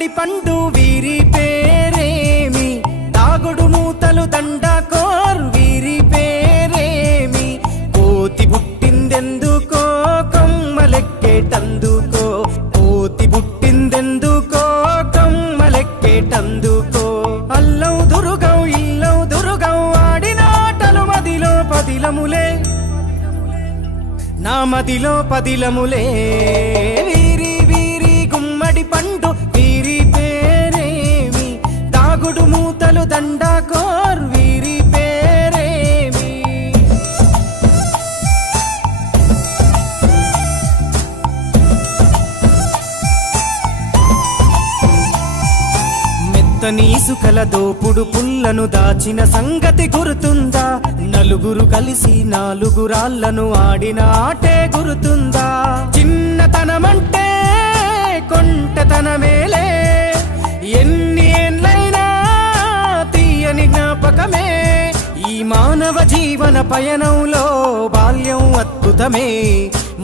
గుమ్మడి పండు వీరి పేరేమి, దాగుడు మూతలు దండాకోర్ వీరి పేరేమి, కోతి పుట్టిందెందుకో కొమ్మలెక్కేటందుకో, కోతి పుట్టిందెందుకో కొమ్మలెక్కేటందుకో, అల్లౌ దురుగౌ ఇల్లౌ దురుగౌ ఆడిన ఆటలు మదిలో పదిలములే, నా మదిలో పదిలములే, వీరి వీరి గుమ్మడి పండు వీరి పేరేమి, దాగుడు మూతలు దండాకోర్ వీరి పేరేమి. మెత్తని ఇసుకల దోపుడు పుల్లను దాచిన సంగతి గుర్తుందా, నలుగురు కలిసి నాలుగురాళ్లను ఆడిన ఆటే గుర్తుందా, చిన్నతనమంటే కొంటతనమేలే, ఎన్ని ఏండ్లైనా తీయని జ్ఞాపకమే, ఈ మానవ జీవన పయనంలో బాల్యం అద్భుతమే,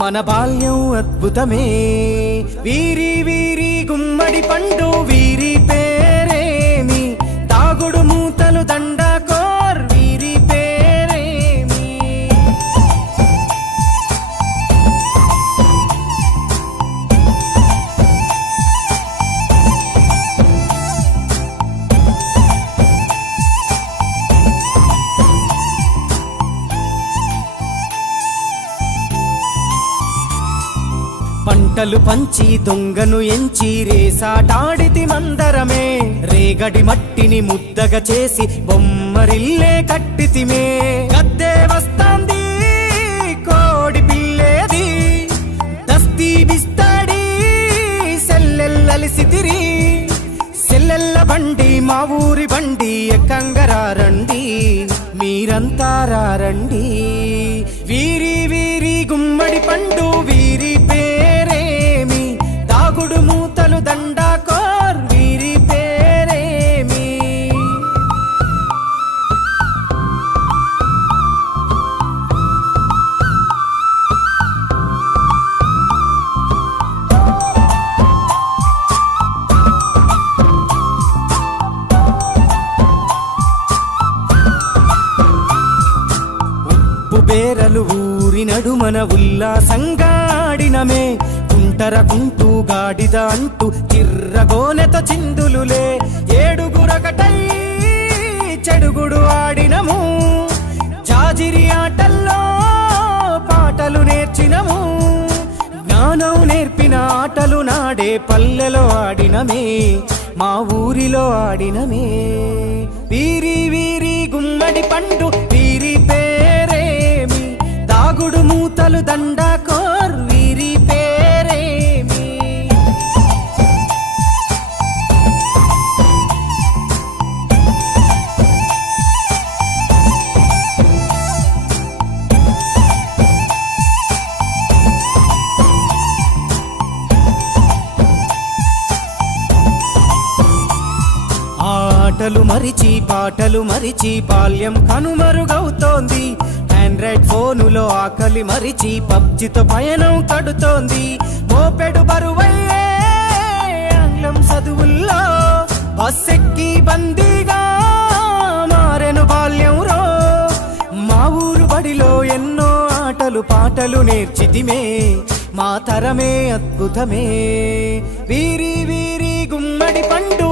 మన బాల్యం అద్భుతమే, వీరి వీరి గుమ్మడి పండు వీరి పేరేమి, దాగుడు మూతలు దండాకోర్ వీరి పేరేమి. పంటలు పంచి దొంగను ఎంచి రేసాటాడితి మందరమే, రేగడి మట్టిని ముద్దగా చేసి బొమ్మరిల్లే కట్టితిమే, గద్దే వస్తాంది కోడి పిల్లేది, దస్తీ బిస్తాడి సెల్లెల్లలిసితిరి, సెల్లెల్ల బండి మా ఊరి బండి ఎక్కంగరారండి, మీరంతా రారండి, వీరి వీరి గుమ్మడి పండు వీరి పేరేమి, దాగుడు మూతలు దండాకోర్ వీరి పేరేమి. ఉప్పు బేరలు ఊరి నడుమన ఉల్లాసంగా ఆడినమే, కుంటరకుంటూ గాడిద అంటూ చిర్రగోనెతో చిందులులే, ఏడుగురకటై చెడుగుడు ఆడినము, జాజిరి ఆటల్లో పాటలు నేర్చినము, జ్ఞానం నేర్పిన ఆటలు నాడే పల్లెలో ఆడినమే, మా ఊరిలో ఆడినమే, వీరి వీరి గుమ్మడి పండు వీరి పేరేమి, దాగుడు మూతలు దండాకోర్ వీరి పేరేమి. ఆటలు మరిచి పాటలు మరిచి బాల్యం కనుమరుగవుతోంది, ఆండ్రాయిడ్ ఫోనులో ఆకలి మరిచి పబ్జితో పయనం కడుతోంది, మోపెడు బరువయ్యే ఆంగ్లం చదువుల్లో బస్సెక్కి బందీగా మారెను బాల్యం రో, మా ఊరు బడిలో ఎన్నో ఆటలు పాటలు నేర్చితిమే, మా తరమే అద్భుతమే, వీరి వీరి గుమ్మడి పండు